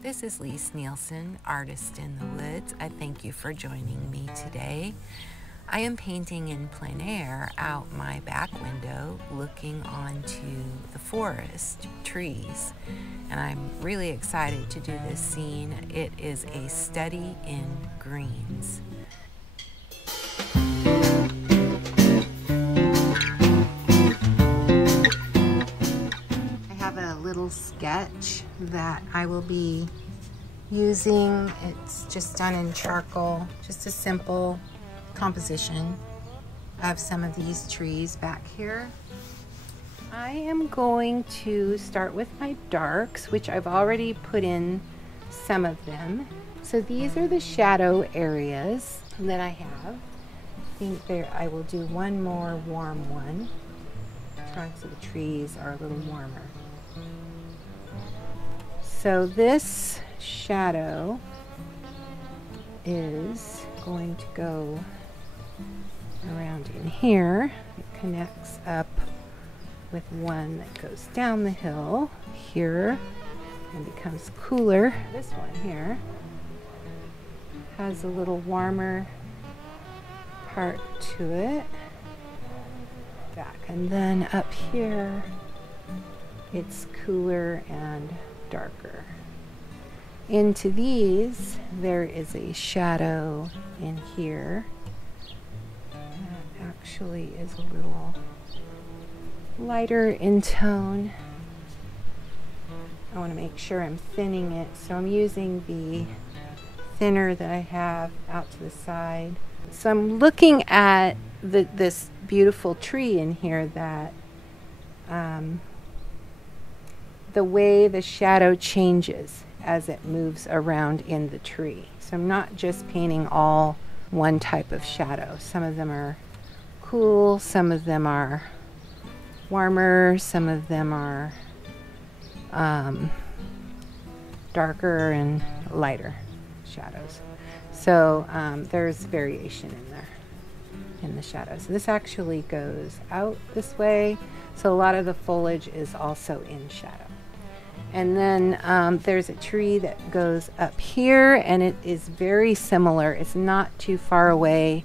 This is Lis Nielsen, artist in the woods. I thank you for joining me today. I am painting in plein air out my back window looking onto the forest, trees, and I'm really excited to do this scene. It is a study in greens. I have a little sketch that I will be using. It's just done in charcoal, just a simple composition of some of these trees back here. I am going to start with my darks, which I've already put in some of them. So these are the shadow areas that I have. I think I will do one more warm one. Trunks of the trees are a little warmer. So this shadow is going to go around in here. It connects up with one that goes down the hill here and becomes cooler. This one here has a little warmer part to it. Back, and then up here it's cooler and darker. Into these there is a shadow in here that actually is a little lighter in tone. I want to make sure I'm thinning it, so I'm using the thinner that I have out to the side. So I'm looking at this beautiful tree in here that the way the shadow changes as it moves around in the tree. So I'm not just painting all one type of shadow. Some of them are cool, some of them are warmer, some of them are darker and lighter shadows. So there's variation in there in the shadows. This actually goes out this way, so a lot of the foliage is also in shadow. And then there's a tree that goes up here, and it is very similar. It's not too far away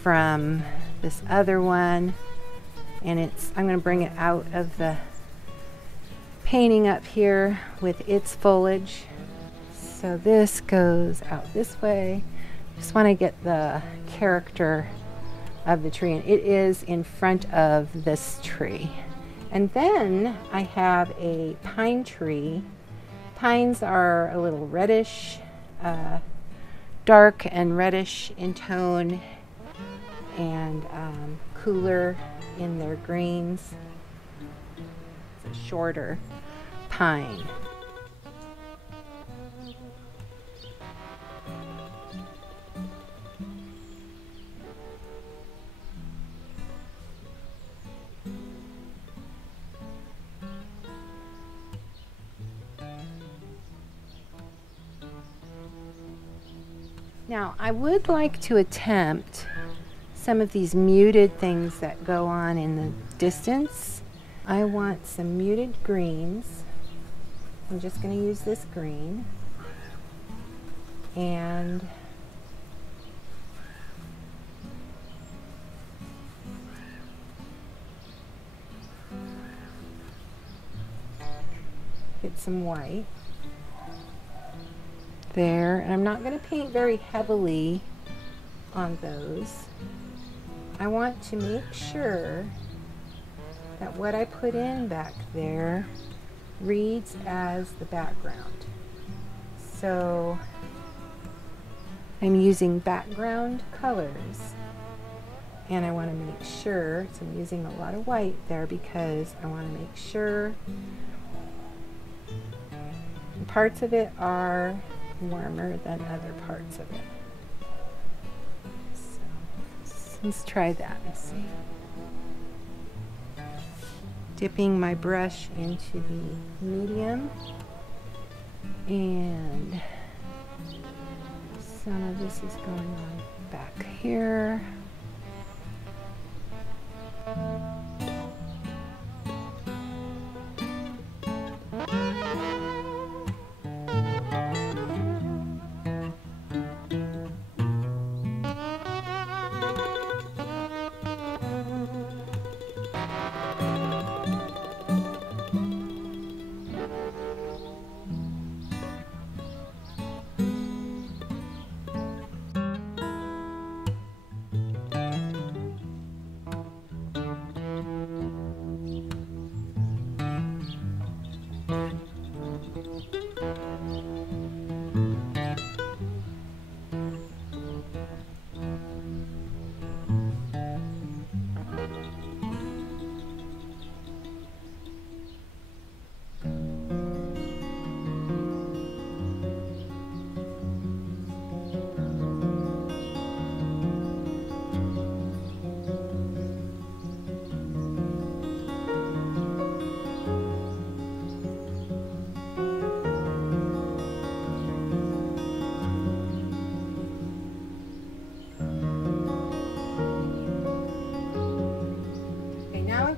from this other one, and I'm going to bring it out of the painting up here with its foliage. So this goes out this way. Just want to get the character of the tree, and it is in front of this tree. And then I have a pine tree. Pines are a little reddish, dark and reddish in tone, and cooler in their greens. It's a shorter pine. Now, I would like to attempt some of these muted things that go on in the distance. I want some muted greens. I'm just going to use this green. And get some white there, and I'm not going to paint very heavily on those. I want to make sure that what I put in back there reads as the background. So I'm using background colors, and I want to make sure, so I'm using a lot of white there because I want to make sure parts of it are warmer than other parts of it. So let's try that and see. Dipping my brush into the medium, and some of this is going on back here.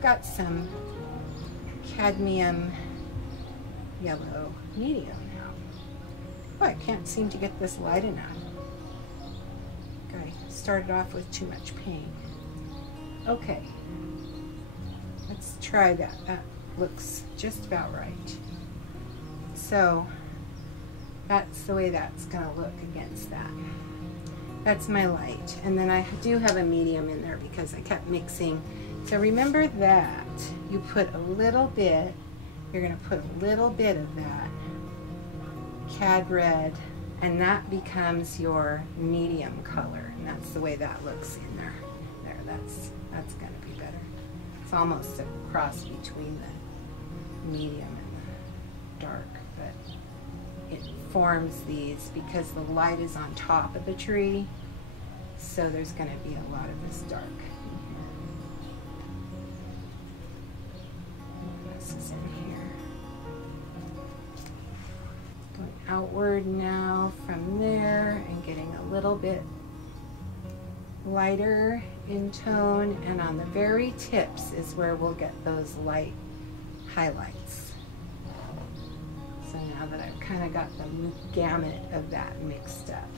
got some cadmium yellow medium now. Oh, I can't seem to get this light enough. I started off with too much paint. Okay, let's try that. That looks just about right. So that's the way that's gonna look against that. That's my light. And then I do have a medium in there because I kept mixing. So remember that you put a little bit, you're gonna put a little bit of that cad red, and that becomes your medium color. And that's the way that looks in there. There, that's gonna be better. It's almost a cross between the medium and the dark, but it forms these because the light is on top of the tree. So there's gonna be a lot of this dark in here. This is in here. Going outward now from there and getting a little bit lighter in tone, and on the very tips is where we'll get those light highlights. So now that I've kind of got the gamut of that mixed up.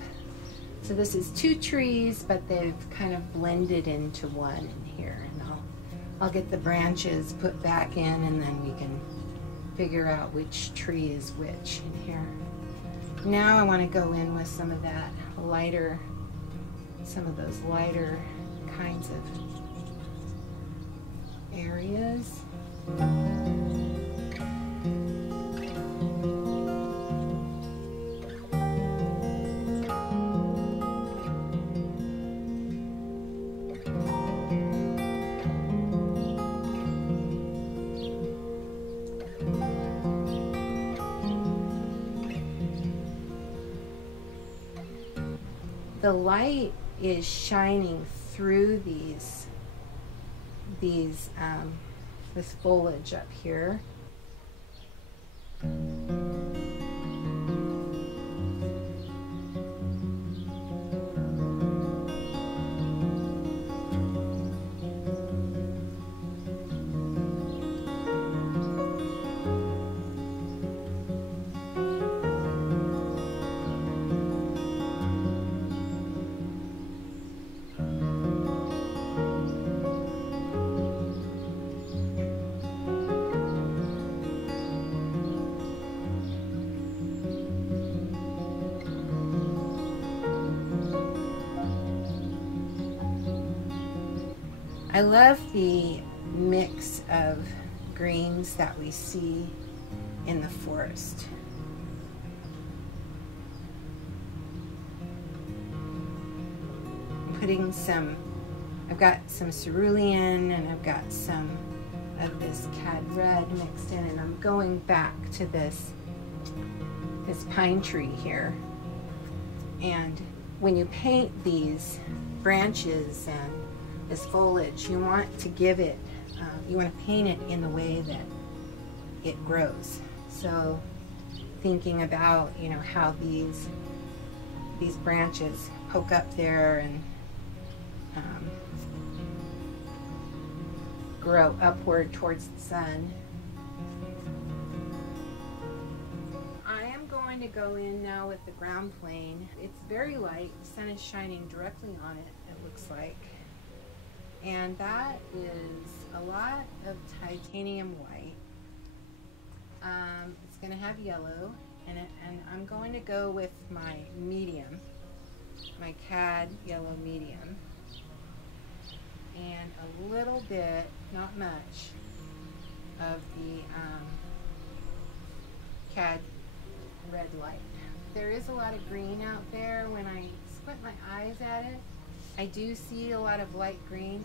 So this is two trees, but they've kind of blended into one in here, and I'll get the branches put back in, and then we can figure out which tree is which in here. Now I want to go in with some of that lighter, some of those lighter kinds of areas. The light is shining through this foliage up here. I love the mix of greens that we see in the forest. I'm putting some, I've got some cerulean and I've got some of this cad red mixed in, and I'm going back to this pine tree here. And when you paint these branches and this foliage, you want to give it, you want to paint it in the way that it grows. So thinking about, you know, how these branches poke up there and grow upward towards the sun. I am going to go in now with the ground plane. It's very light, the sun is shining directly on it, it looks like. And that is a lot of titanium white. It's going to have yellow in it, and I'm going to go with my medium, my cad yellow medium, and a little bit, not much, of the cad red light. There is a lot of green out there. When I squint my eyes at it, I do see a lot of light green.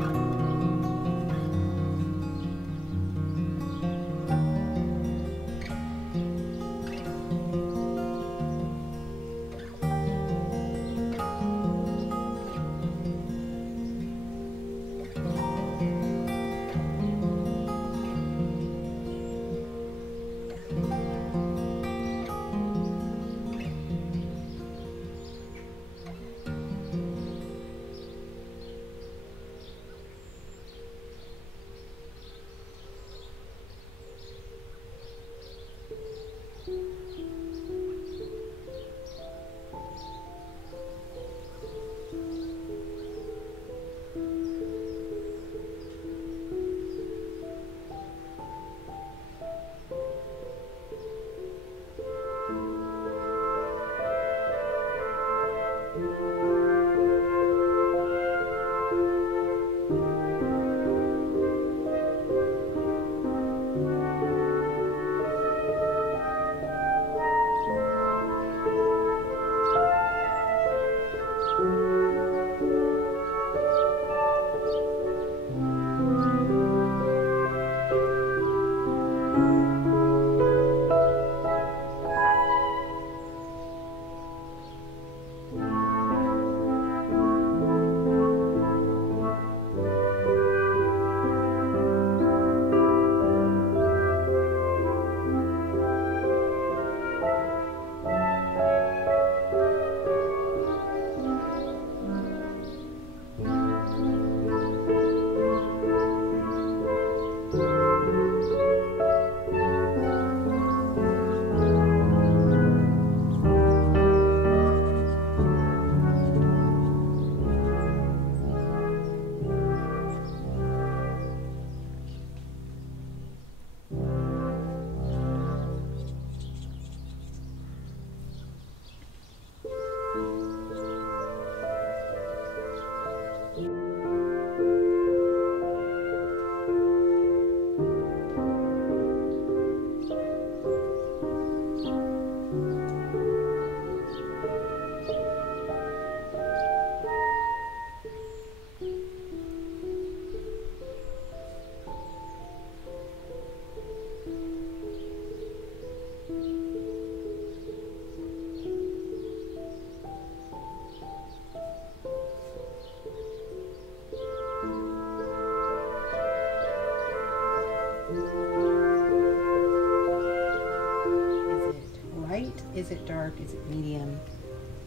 Is it dark? Is it medium?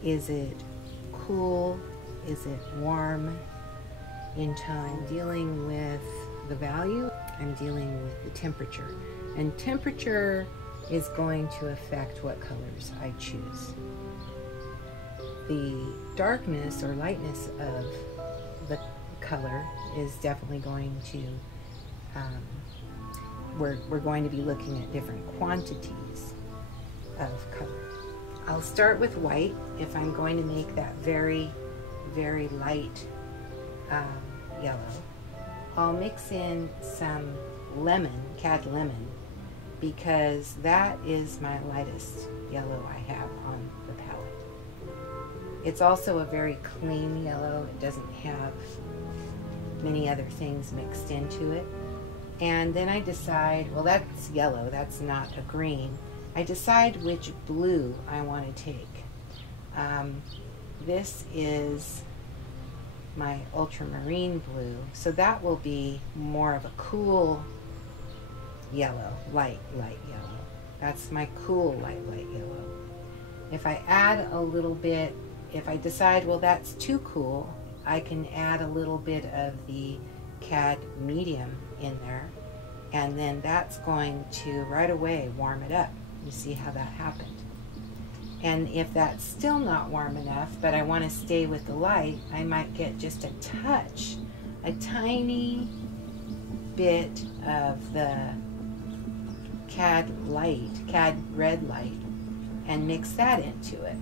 Is it cool? Is it warm in tone? Dealing with the value, I'm dealing with the temperature. And temperature is going to affect what colors I choose. The darkness or lightness of the color is definitely going to, we're going to be looking at different quantities of color. I'll start with white if I'm going to make that very, very light yellow. I'll mix in some lemon, cad lemon, because that is my lightest yellow I have on the palette. It's also a very clean yellow. It doesn't have many other things mixed into it. And then I decide, well, that's yellow, that's not a green. I decide which blue I want to take. This is my ultramarine blue, so that will be more of a cool yellow, light yellow. That's my cool light yellow. If I add a little bit, if I decide, well, that's too cool, I can add a little bit of the cad medium in there, and then that's going to right away warm it up. You see how that happened. And if that's still not warm enough, but I want to stay with the light, I might get just a touch, a tiny bit of the cad red light, and mix that into it.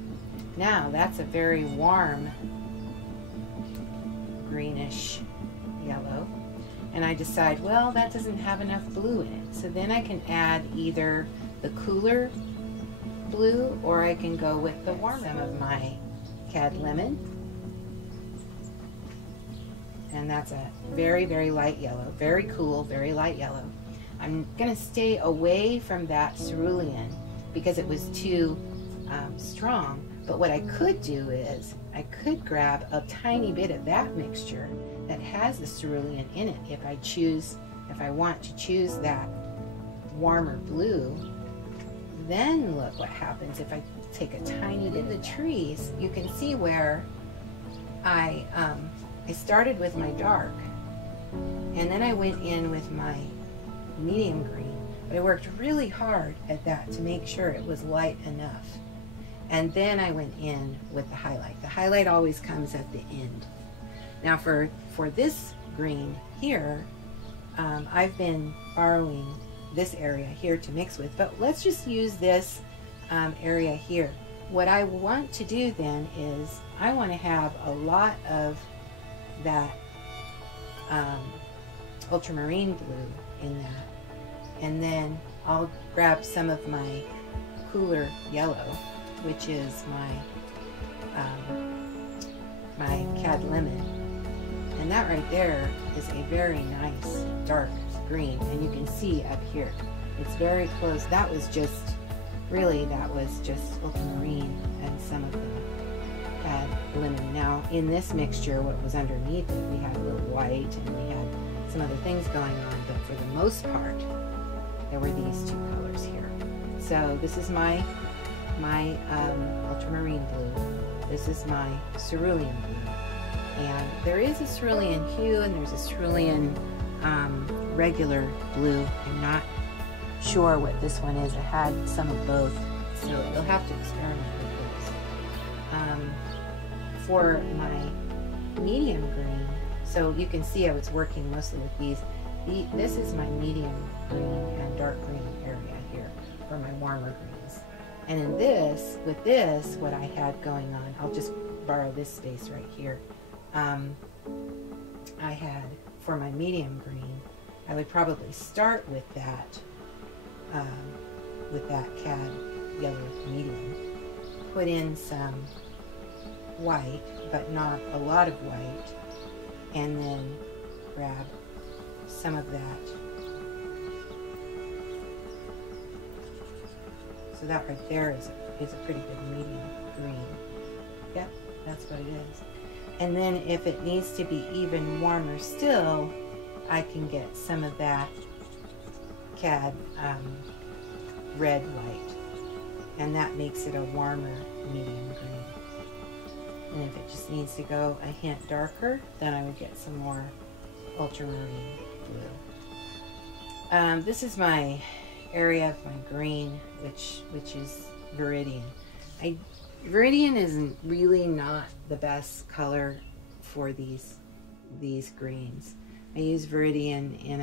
Now that's a very warm greenish yellow. And I decide, well, that doesn't have enough blue in it. So then I can add either the cooler blue, or I can go with the warm. Some of my cad lemon, and that's a very, very light yellow, very cool, very light yellow. I'm going to stay away from that cerulean because it was too strong, but what I could do is I could grab a tiny bit of that mixture that has the cerulean in it if I want to choose that warmer blue. Then look what happens if I take a tiny bit of the trees. You can see where I started with my dark, and then I went in with my medium green. But I worked really hard at that to make sure it was light enough. And then I went in with the highlight. The highlight always comes at the end. Now for this green here, I've been borrowing this area here to mix with, but let's just use this area here. What I want to do then is I want to have a lot of that ultramarine blue in that, and then I'll grab some of my cooler yellow, which is my cad lemon, and that right there is a very nice dark green, and you can see up here it's very close. That was just ultramarine and some of the cad lemon. Now in this mixture, what was underneath it, we had a little white and we had some other things going on, but for the most part there were these two colors here. So this is my ultramarine blue, this is my cerulean blue, and there is a cerulean hue and there's a cerulean regular blue. I'm not sure what this one is. I had some of both, so you'll have to experiment with those. For my medium green, so you can see I was working mostly with these. This is my medium green and dark green area here for my warmer greens. And in this, with this, what I had going on, I'll just borrow this space right here. I had, for my medium green, I would probably start with that cad yellow medium, put in some white, but not a lot of white, and then grab some of that. So that right there is a pretty good medium green. Yep, that's what it is. And then if it needs to be even warmer still, I can get some of that cad red white, and that makes it a warmer medium green. And if it just needs to go a hint darker, then I would get some more ultramarine blue. This is my area of my green, which is Viridian. Viridian isn't really not the best color for these greens. I use Viridian in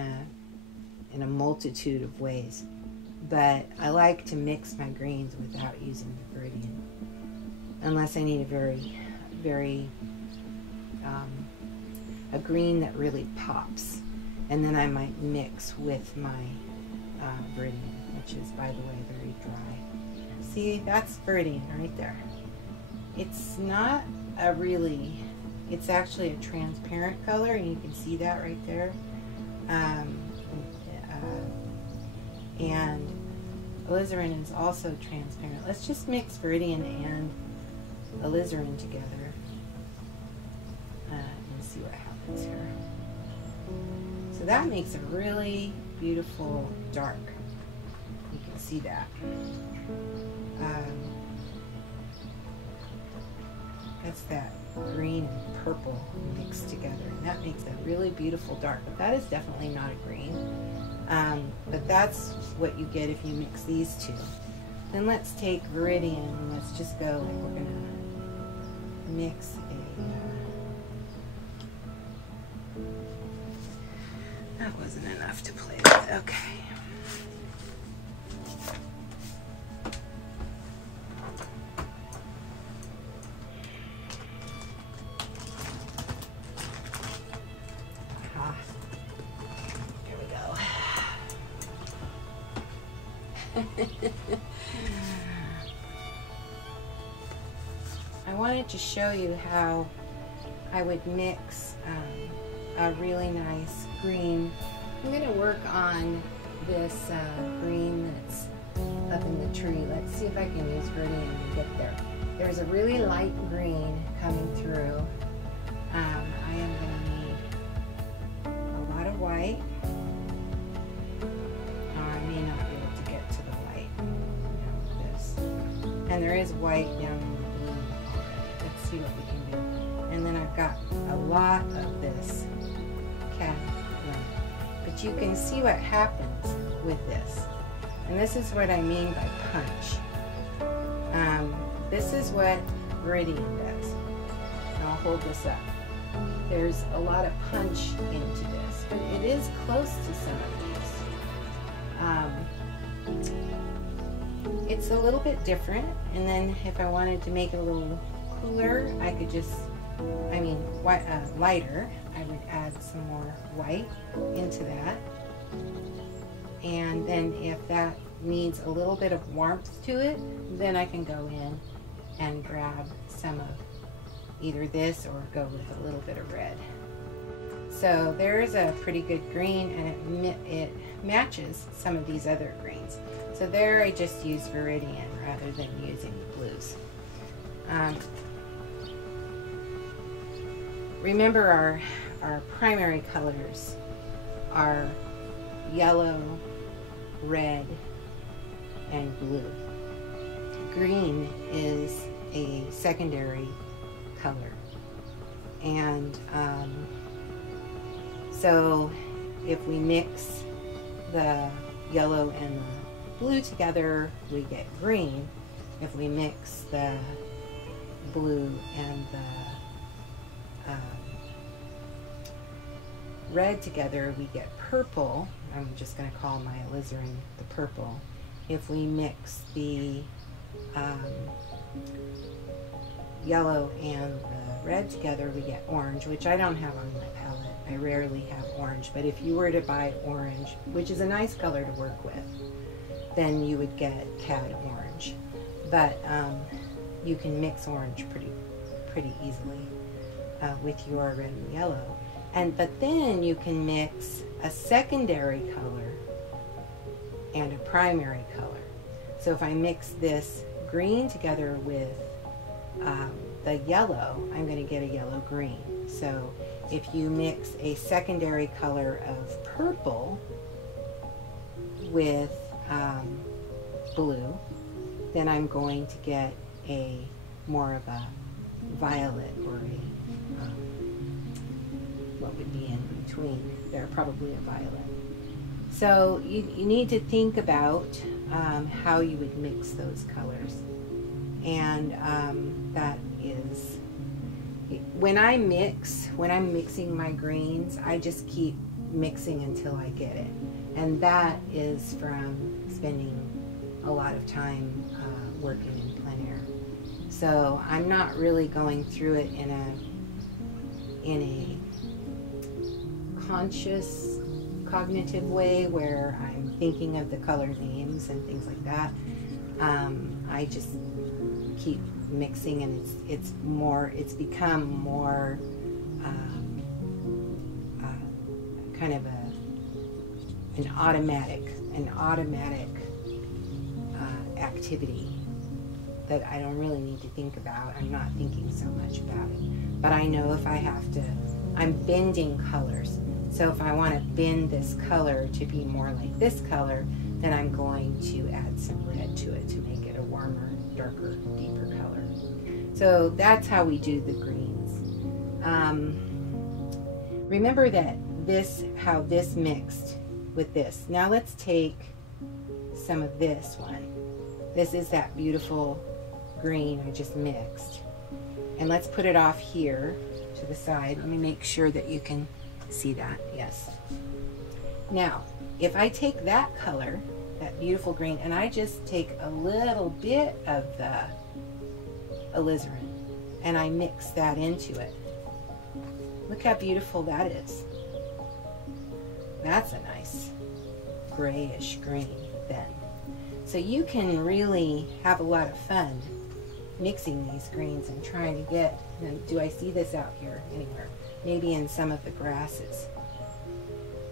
a multitude of ways, but I like to mix my greens without using the Viridian, unless I need a very a green that really pops, and then I might mix with my Viridian, which is, by the way, very dry. See, that's Viridian right there. It's not a really, it's actually a transparent color, and you can see that right there. And alizarin is also transparent. Let's just mix Viridian and alizarin together and see what happens here. So that makes a really beautiful dark. You can see that. That's that green and purple mixed together, and that makes a really beautiful dark. But that is definitely not a green. But that's what you get if you mix these two. Then let's take Viridian and let's just go, like we're gonna mix that wasn't enough to play with. Okay. Here we go. I wanted to show you how I would mix a really nice green. I'm going to work on this green that's up in the tree. Let's see if I can use Viridian and get there. There's a really light green coming through. I am going to need a lot of white. I may not be able to get to the white. This. And there is white down in the blue already. Let's see what we can do. And then I've got a lot of this cad lemon. But you can see what happens with this. And this is what I mean by punch. This is what Viridian does. And I'll hold this up. There's a lot of punch into this, but it is close to some of these. It's a little bit different, and then if I wanted to make it a little cooler, I could just, lighter, I would add some more white into that. And then if that needs a little bit of warmth to it, then I can go in and grab some of either this or go with a little bit of red. So there's a pretty good green, and it matches some of these other greens. So there I just use Viridian rather than using the blues. Remember our primary colors are yellow, red, and blue. Green is a secondary color. And so if we mix the yellow and the blue together, we get green. If we mix the blue and the red together, we get purple. I'm just going to call my alizarin the purple. If we mix the yellow and the red together, we get orange, which I don't have on my palette. I rarely have orange, but if you were to buy orange, which is a nice color to work with, then you would get cad orange. But you can mix orange pretty easily with your red and yellow. But then you can mix a secondary color and a primary color. So if I mix this green together with the yellow, I'm going to get a yellow-green. So if you mix a secondary color of purple with blue, then I'm going to get a more of a violet, or a what would be in between there, probably a violet. So you need to think about how you would mix those colors. And that is, when I'm mixing my greens, I just keep mixing until I get it. And that is from spending a lot of time working in plein air. So I'm not really going through it in a conscious, cognitive way where I'm thinking of the color names and things like that. I just keep mixing, and it's become more kind of an automatic activity that I don't really need to think about. I'm not thinking so much about it, but I know if I have to, I'm bending colors. So if I want to bend this color to be more like this color, then I'm going to add some red to it to make it a warmer, darker, deeper color. So that's how we do the greens. Remember that how this mixed with this. Now let's take some of this one. This is that beautiful green I just mixed. And let's put it off here to the side. Let me make sure that you can see that. Yes. Now, if I take that color, that beautiful green, and I just take a little bit of the alizarin and I mix that into it, look how beautiful that is. That's a nice grayish green then. So you can really have a lot of fun mixing these greens and trying to get, do I see this out here anywhere? Maybe in some of the grasses,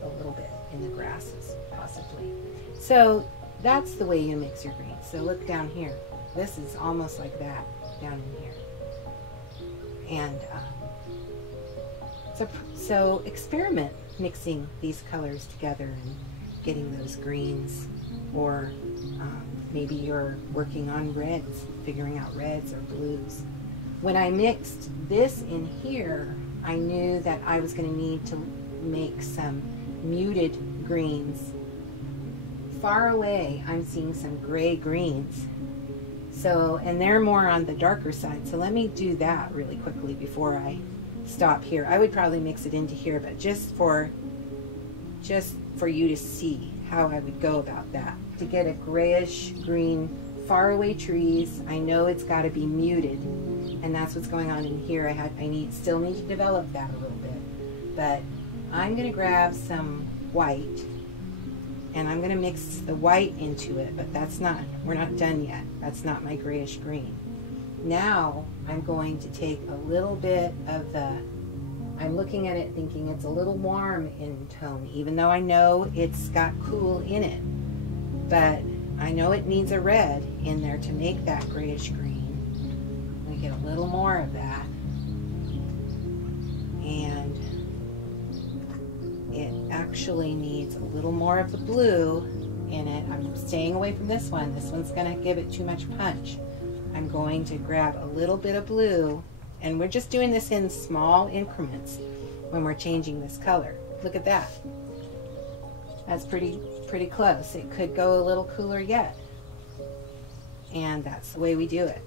a little bit in the grasses possibly. So that's the way you mix your greens. So look down here. This is almost like that down in here. And so experiment mixing these colors together and getting those greens, or maybe you're working on reds, figuring out reds or blues. When I mixed this in here, I knew that I was going to need to make some muted greens far away, I'm seeing some gray greens. So, and they're more on the darker side. So let me do that really quickly before I stop here. I would probably mix it into here, but just for you to see how I would go about that. To get a grayish green faraway trees, I know it's got to be muted, and that's what's going on in here. I still need to develop that a little bit, but I'm going to grab some white, and I'm going to mix the white into it, but we're not done yet. That's not my grayish green. Now I'm going to take a little bit of I'm looking at it thinking it's a little warm in tone, even though I know it's got cool in it, but I know it needs a red in there to make that grayish green. We get a little more of that, and it actually needs a little more of the blue in it. I'm staying away from this one. This one's going to give it too much punch. I'm going to grab a little bit of blue, and we're just doing this in small increments when we're changing this color. Look at that. That's pretty close. It could go a little cooler yet, and that's the way we do it.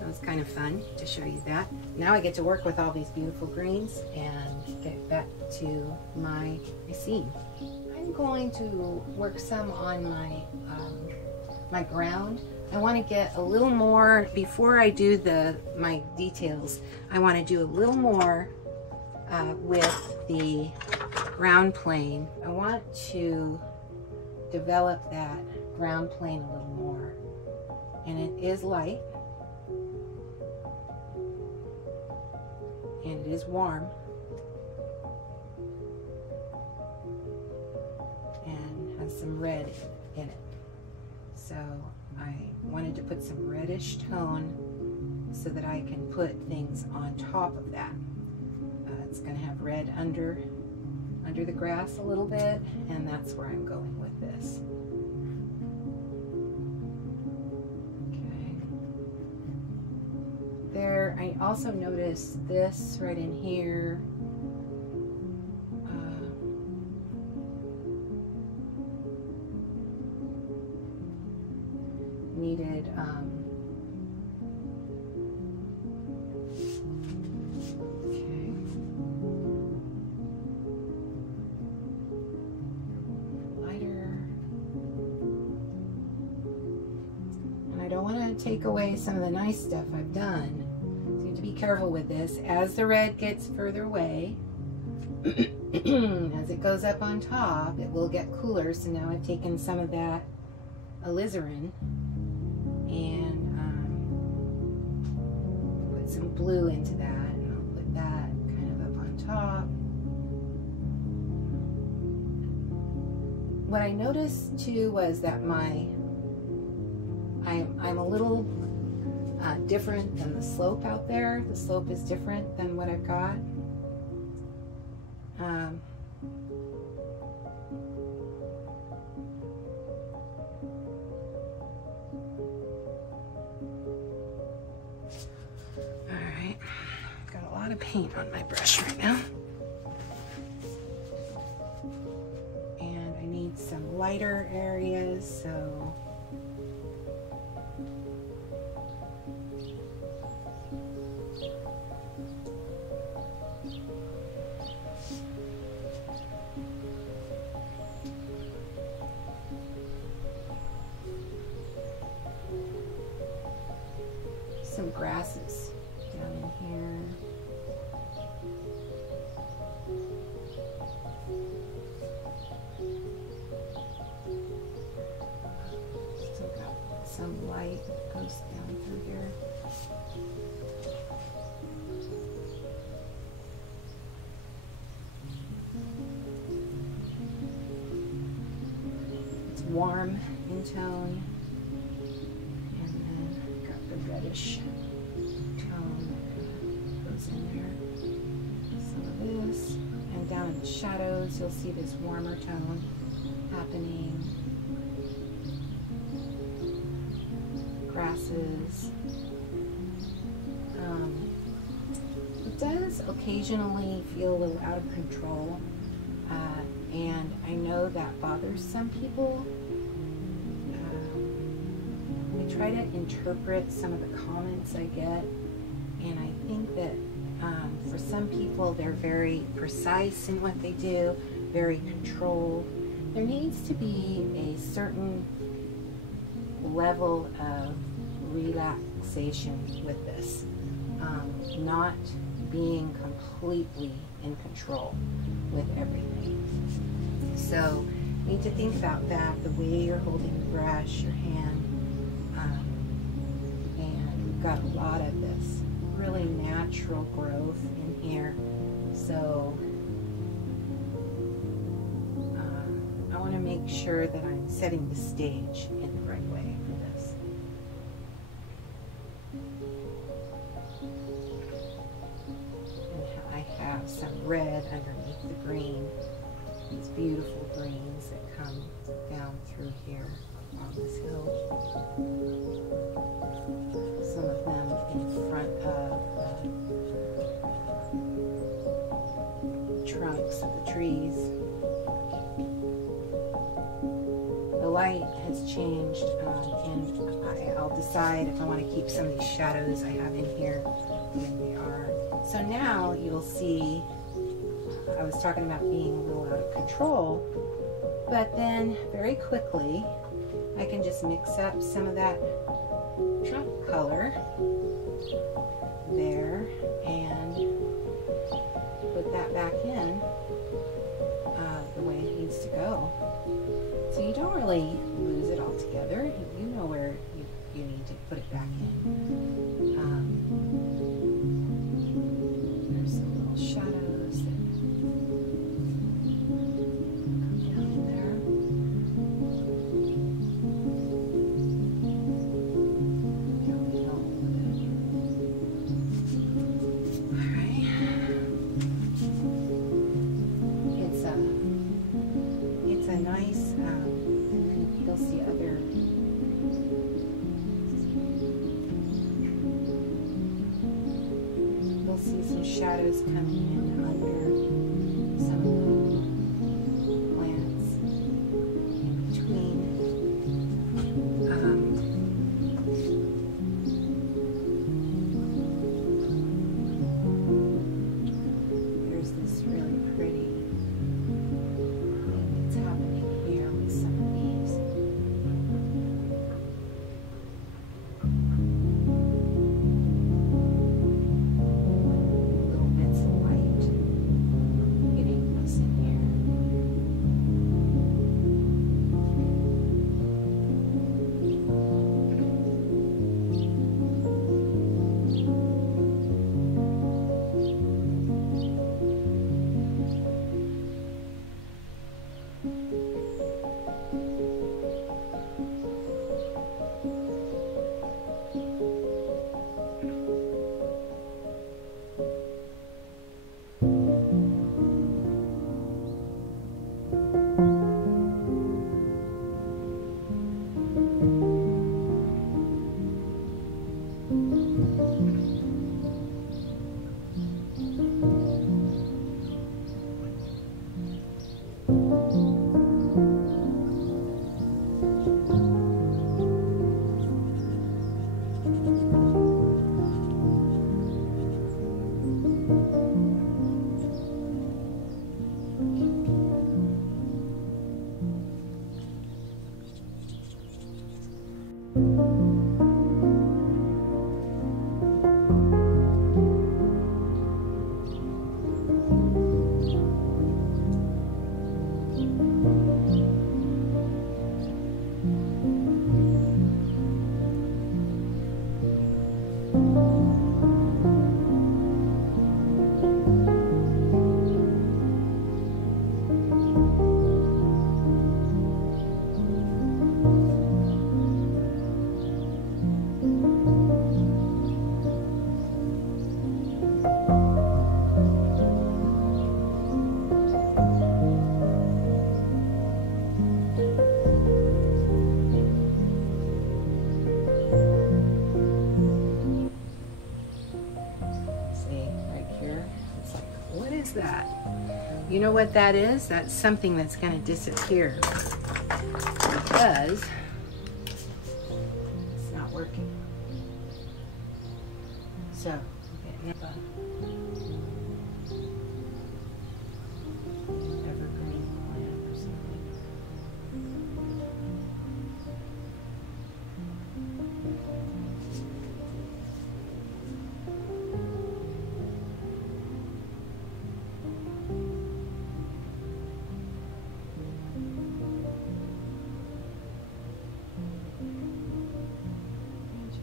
That was kind of fun to show you that. Now I get to work with all these beautiful greens and get back to my scene. I'm going to work some on my ground. I want to get a little more, before I do my details, I want to do a little more with the ground plane. I want to develop that ground plane a little more, and it is light and it is warm and has some red in it. So I wanted to put some reddish tone so that I can put things on top of that. It's going to have red under the grass a little bit, and that's where I'm going with this. Okay. There, I also noticed this right in here. Needed take away some of the nice stuff I've done. So you have to be careful with this. As the red gets further away, as it goes up on top, it will get cooler. So now I've taken some of that alizarin and put some blue into that, and I'll put that kind of up on top. What I noticed too was that I'm a little different than the slope out there. The slope is different than what I've got. All right, got a lot of paint on my brush right now. And I need some lighter areas, so some grasses down in here. Still got some light that goes down through here. It's warm in tone. Reddish tone goes in there. Some of this, and down in the shadows you'll see this warmer tone happening. Grasses. It does things occasionally feel a little out of control, and I know that bothers some people. I try to interpret some of the comments I get, and I think that for some people they're very precise in what they do, very controlled. There needs to be a certain level of relaxation with this, not being completely in control with everything. So you need to think about that, the way you're holding the brush, your hand, and we've got a lot of this really natural growth in here. So I want to make sure that I'm setting the stage in the right way for this. And I have some red underneath the green, these beautiful greens that come down through here on this hill. Some of them in front of the trunks of the trees. The light has changed, and I'll decide if I want to keep some of these shadows I have in here the way they are. So now you'll see, I was talking about being a little out of control, but then very quickly I can just mix up some of that trunk color there and put that back in the way it needs to go. So you don't really lose it all together. You know where you need to put it back in. There's some little shadows that come down there. There we go. Alright. It's a nice, and then you'll see other, you'll see some shadows coming in under some of the plants in between. There's this really pretty thing that's happening here with some of these. Little bits of light hitting those know what that is? That's something that's going to disappear because it's not working. So, getting a evergreen plant or something.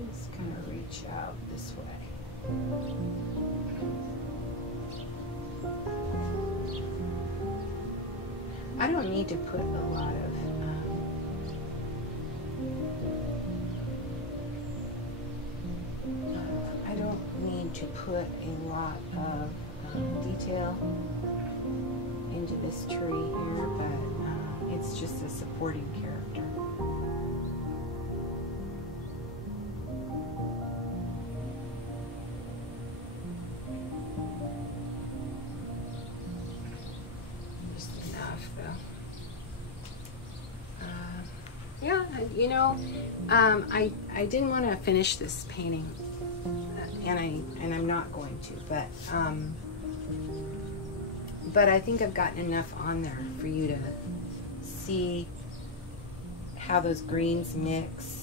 Just kind of reach out this way. I don't need to put a lot of I don't need to put a lot of detail into this tree here, but it's just a supporting character. Yeah, you know, I didn't want to finish this painting, and I'm not going to, but I think I've gotten enough on there for you to see how those greens mix.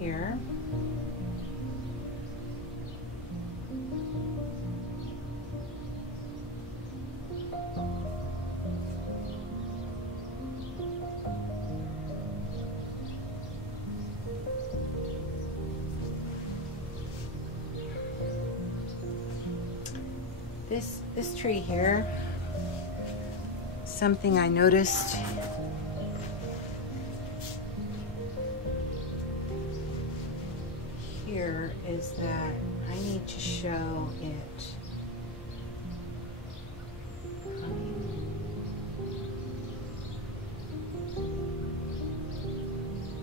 Here. This tree here, something I noticed here is that I need to show it coming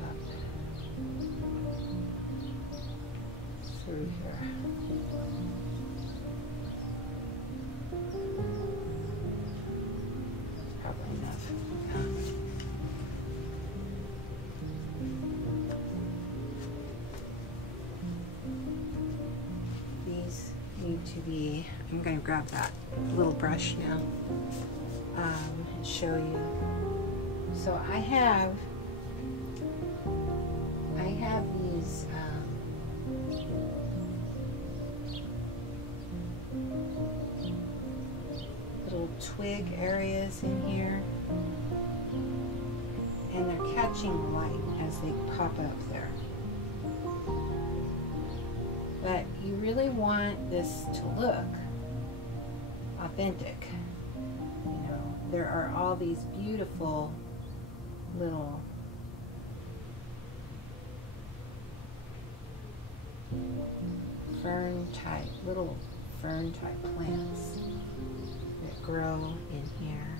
up through here. Probably enough. Need to be, I'm going to grab that little brush now and show you. So I have these little twig areas in here, and they're catching light as they pop up there. But you really want this to look authentic. You know, there are all these beautiful little fern type plants that grow in here.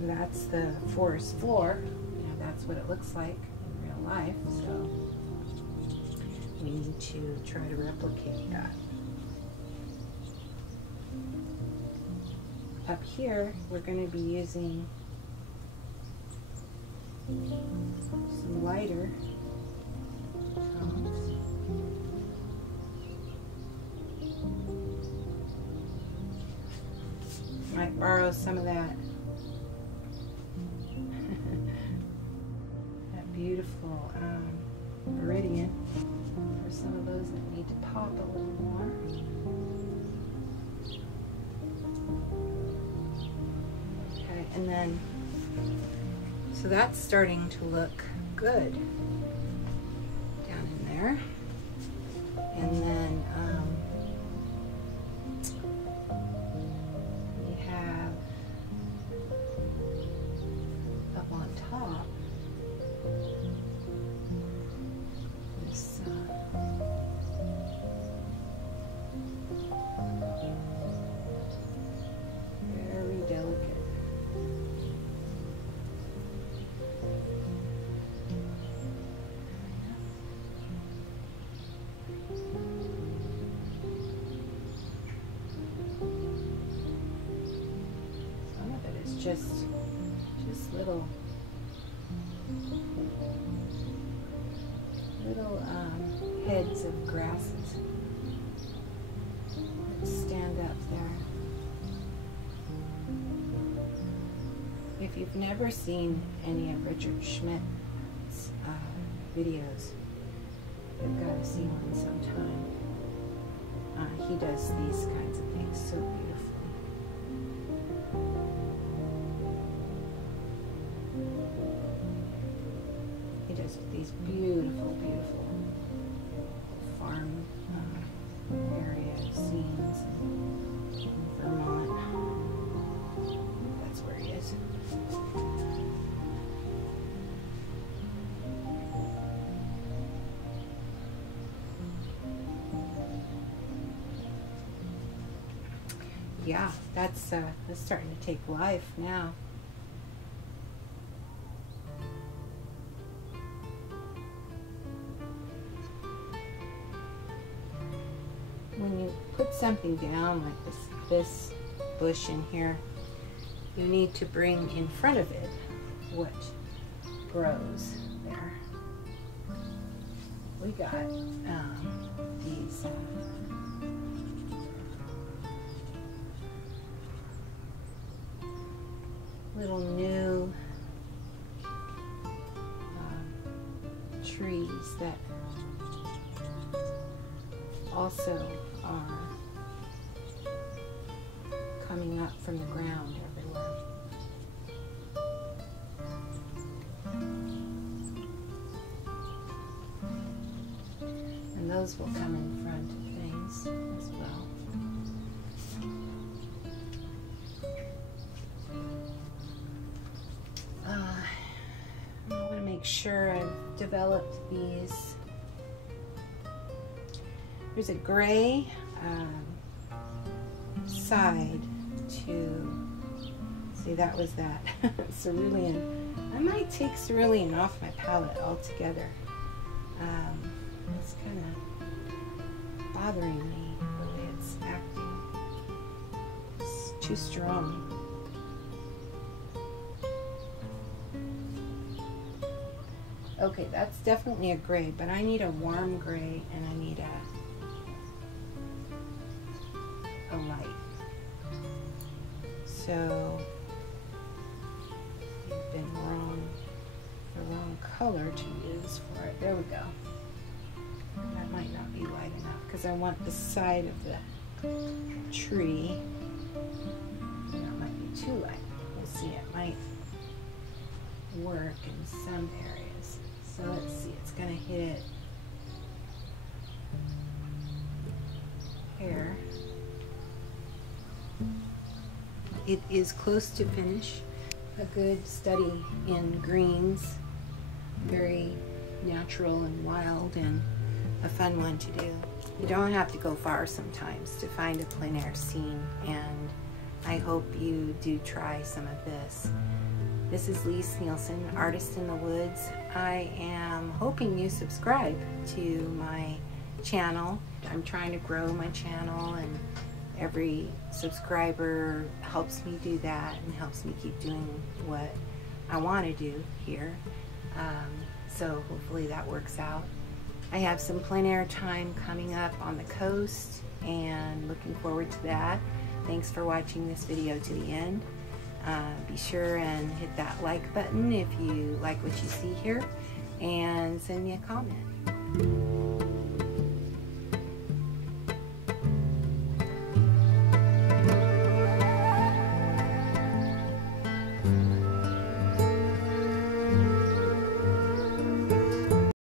That's the forest floor. You know, that's what it looks like in real life, so we need to try to replicate that. Up here, we're going to be using some lighter tones. borrow some of that that beautiful meridian for some of those that need to pop a little more. Okay, and then so that's starting to look good down in there. And then we have up on top this very delicate. Just little heads of grasses that stand up there. If you've never seen any of Richard Schmidt's videos, you've got to see one sometime. He does these kinds of things so beautifully. He does these beautiful, beautiful farm area scenes in Vermont. That's where he is. Yeah, that's starting to take life now. When you put something down like this bush in here, you need to bring in front of it what grows there. We got these little new trees that also are coming up from the ground everywhere. And those will come in front of things as well. I want to make sure I've developed these. There's a gray side to, see, that was that cerulean. I might take cerulean off my palette altogether. It's kind of bothering me the way it's acting. It's too strong. Okay, that's definitely a gray, but I need a warm gray and I need a light. So you've been wrong, the wrong color to use for it. There we go. That might not be light enough because I want the side of the tree. That might be too light. We'll see, it might work in some areas. So let's see, it's gonna hit here. It is close to finish. A good study in greens, very natural and wild, and a fun one to do. You don't have to go far sometimes to find a plein air scene, and I hope you do try some of this. This is Lis Nielsen, Artist in the Woods. I am hoping you subscribe to my channel. I'm trying to grow my channel, and every subscriber helps me do that and helps me keep doing what I want to do here. So hopefully that works out. I have some plein air time coming up on the coast and looking forward to that. Thanks for watching this video to the end. Be sure and hit that like button if you like what you see here, and send me a comment.